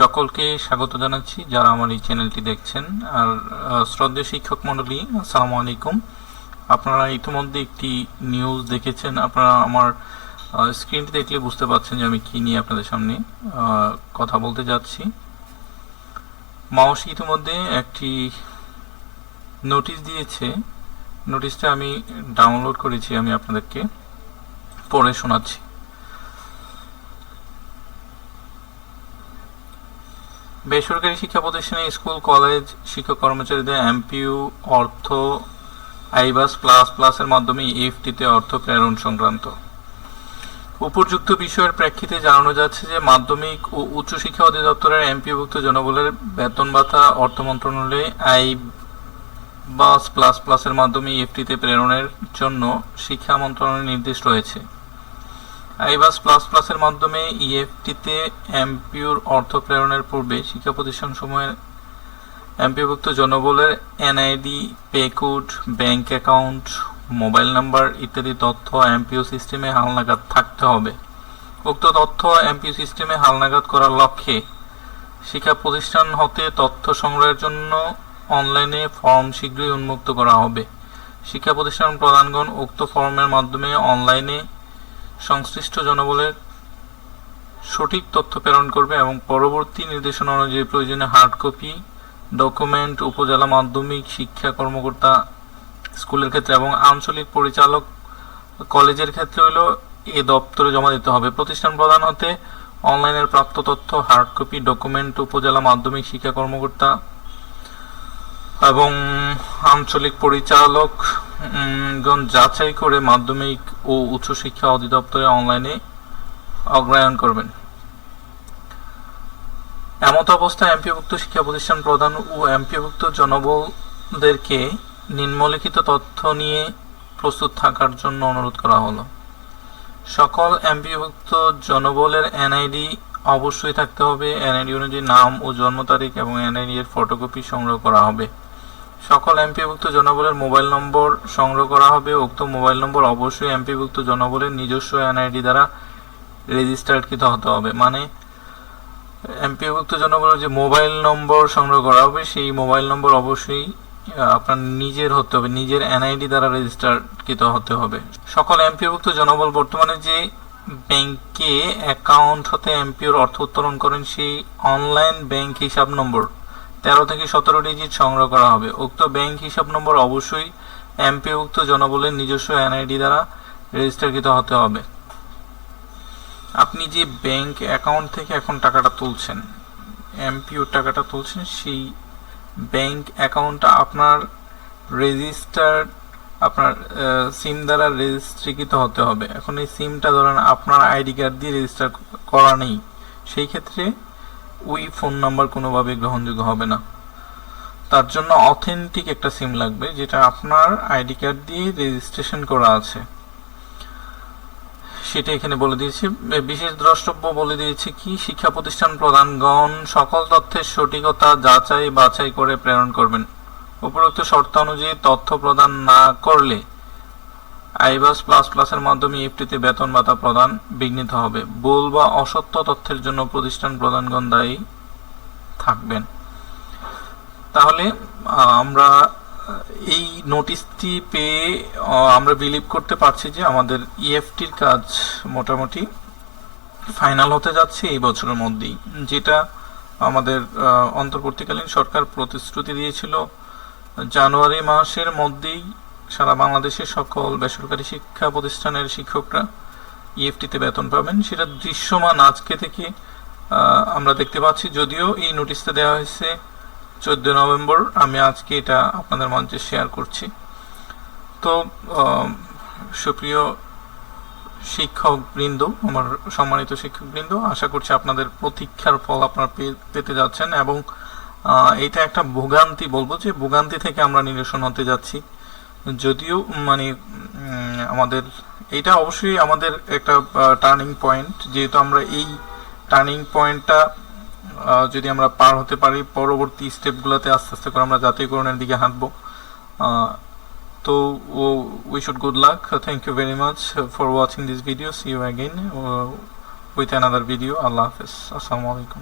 সকলকে স্বাগত জানাচ্ছি যারা আমার এই চ্যানেলটি দেখছেন। আর শ্রদ্ধেয় শিক্ষক মণ্ডলী, আসসালামু আলাইকুম। আপনারা ইতিমধ্যে একটি নিউজ দেখেছেন। আপনারা আমার স্ক্রিনটি দেখলে বুঝতে পারছেন যে আমি কি নিয়ে আপনাদের সামনে কথা বলতে যাচ্ছি। মাওসি ইতিমধ্যে একটি নোটিশ দিয়েছে। নোটিশটা আমি ডাউনলোড করেছি, আমি আপনাদেরকে পড়ে শোনাচ্ছি। বেসরকারি শিক্ষা প্রতিষ্ঠানে স্কুল, কলেজ, শিক্ষক কর্মচারীদের এমপিইউ অর্থ আইবাস প্লাস প্লাসের মাধ্যমে ইএফটিতে অর্থ প্রেরণ সংক্রান্ত উপযুক্ত বিষয়ের প্রেক্ষিতে জানানো যাচ্ছে যে মাধ্যমিক ও উচ্চশিক্ষা অধিদপ্তরের এমপিওভুক্ত জনবলের বেতন ভাতা অর্থ মন্ত্রণালয়ে আইবাস প্লাস প্লাসের মাধ্যমে ইএফটিতে প্রেরণের জন্য শিক্ষা মন্ত্রণালয়ের নির্দেশ রয়েছে। আইবাস প্লাস প্লাসের মাধ্যমে ইএফটিতে এমপিওর অর্থ প্রেরণের পূর্বে শিক্ষা প্রতিষ্ঠানসমূহের এমপিওভুক্ত জনবলের NID, pay code, bank account, mobile number ইত্যাদি তথ্য এমপিও সিস্টেমে হালনাগাদ থাকতে হবে। উক্ত তথ্য এমপিও সিস্টেমে হালনাগাদ করার লক্ষ্যে শিক্ষা প্রতিষ্ঠান হতে তথ্য সংগ্রহের জন্য অনলাইনে ফর্ম শীঘ্রই উন্মুক্ত করা হবে। শিক্ষা প্রতিষ্ঠান প্রধানগণ উক্ত ফর্মের মাধ্যমে অনলাইনে সংশ্লিষ্ট জনবলের সঠিক তথ্য প্রেরণ করবে এবং পরবর্তী নির্দেশনা অনুযায়ী প্রয়োজনীয় হার্ড কপি ডকুমেন্ট উপজেলা মাধ্যমিক শিক্ষা কর্মকর্তা স্কুলের ক্ষেত্রে এবং আঞ্চলিক পরিচালক কলেজের ক্ষেত্রে হলো এ দপ্তরে জমা দিতে হবে। প্রতিষ্ঠান প্রধান হতে অনলাইনের প্রাপ্ত তথ্য হার্ড কপি ডকুমেন্ট উপজেলা মাধ্যমিক শিক্ষা কর্মকর্তা এবং আঞ্চলিক পরিচালক যাচাই করে মাধ্যমিক ও উচ্চশিক্ষা অধিদপ্তরে অনলাইনে অগ্রায়ণ করবেন। এমত অবস্থায় এমপিওভুক্ত শিক্ষা প্রতিষ্ঠান প্রধান ও এমপিওভুক্ত জনবলদেরকে নিম্নলিখিত তথ্য নিয়ে প্রস্তুত থাকার জন্য অনুরোধ করা হলো। সকল এমপিওভুক্ত জনবলের এনআইডি অবশ্যই থাকতে হবে। এনআইডি অনুযায়ী নাম ও জন্ম তারিখ এবং এনআইডি এর ফটোকপি সংগ্রহ করা হবে। সকল এমপিওভুক্ত জনবলের মোবাইল নম্বর সংগ্রহ করা হবে। উক্ত মোবাইল নম্বর অবশ্যই এমপিওভুক্ত জনবলের নিজস্ব এনআইডি দ্বারা রেজিস্টার্ডকৃত হতে হবে। মানে এমপিওভুক্ত জনবলের যে মোবাইল নম্বর সংগ্রহ করা হবে সেই মোবাইল নম্বর অবশ্যই আপনার নিজের হতে হবে, নিজের এনআইডি দ্বারা রেজিস্টারকৃত হতে হবে। সকল এমপিওভুক্ত জনবল বর্তমানে যে ব্যাংকে অ্যাকাউন্ট হতে এমপিওর অর্থ উত্তোলন করেন সেই অনলাইন ব্যাংক হিসাব নম্বর 13 থেকে 17 ডিজিট সংগ্রহ করা হবে। উক্ত ব্যাংক হিসাব নম্বর অবশ্যই এমপিওভুক্ত জনবলের নিজস্ব এনআইডি দ্বারা রেজিস্টারকৃত হতে হবে। আপনি যে ব্যাংক অ্যাকাউন্ট থেকে এখন টাকাটা তুলছেন, এমপিওর টাকাটা তুলছেন, সেই ব্যাংক অ্যাকাউন্টটা আপনার রেজিস্টার্ড, আপনার সিম দ্বারা রেজিস্ট্রিকৃত হতে হবে। এখন এই সিমটা ধরেন আপনার আইডি কার্ড দিয়ে রেজিস্টার করা নেই, সেই ক্ষেত্রে ওই ফোন নাম্বার কোনোভাবে গ্রহণযোগ্য হবে না। তার জন্য অথেন্টিক একটা সিম লাগবে যেটা আপনার আইডি কার্ড দিয়ে রেজিস্ট্রেশন করা আছে, সেটা এখানে বলে দিয়েছি। বিশেষ দ্রষ্টব্য বলে দিয়েছি কি, শিক্ষা প্রতিষ্ঠান প্রধানগণ সকল তথ্যের সঠিকতা যাচাই বাছাই করে প্রেরণ করবেন। উপরোক্ত শর্ত অনুযায়ী তথ্য প্রদান না করলে আইবাস প্লাস প্লাসের মাধ্যমে ইএফটিতে বেতন ভাতা প্রদান বিঘ্নিত হবে। ভুল বা অসত্য তথ্যের জন্য প্রতিষ্ঠান প্রধানগণ দায়ী থাকবেন। তাহলে আমরা এই নোটিশটি পেয়ে আমরা বিলিভ করতে পারছি যে আমাদের ইএফটির কাজ মোটামুটি ফাইনাল হতে যাচ্ছে এই বছরের মধ্যেই, যেটা আমাদের অন্তর্বর্তীকালীন সরকার প্রতিশ্রুতি দিয়েছিল জানুয়ারি মাসের মধ্যেই সারা বাংলাদেশের সকল বেসরকারি শিক্ষা প্রতিষ্ঠানের শিক্ষকরা ইএফটিতে বেতন পাবেন। সেটা দৃশ্যমান আজকে থেকে আমরা দেখতে পাচ্ছি। যদিও এই নোটিশটা দেওয়া হয়েছে 14 নভেম্বর, আমি আজকে এটা আপনাদের মঞ্চে শেয়ার করছি। তো সুপ্রিয় শিক্ষকবৃন্দ, আমার সম্মানিত শিক্ষকবৃন্দ, আশা করছি আপনাদের প্রতীক্ষার ফল আপনারা পেতে যাচ্ছেন এবং এটা একটা ভোগান্তি, বলবো যে ভোগান্তি থেকে আমরা নিরসন হতে যাচ্ছি। যদিও মানে আমাদের এটা অবশ্যই আমাদের একটা টার্নিং পয়েন্ট, যেহেতু আমরা এই টার্নিং পয়েন্টটা যদি আমরা পার হতে পারি, পরবর্তী স্টেপগুলোতে আস্তে আস্তে করে আমরা জাতীয়করণের দিকে হাঁটবো। তো we should good luck. Thank you very much for watching this video. See you again with another video. Allah Hafiz. Assalamu alaikum.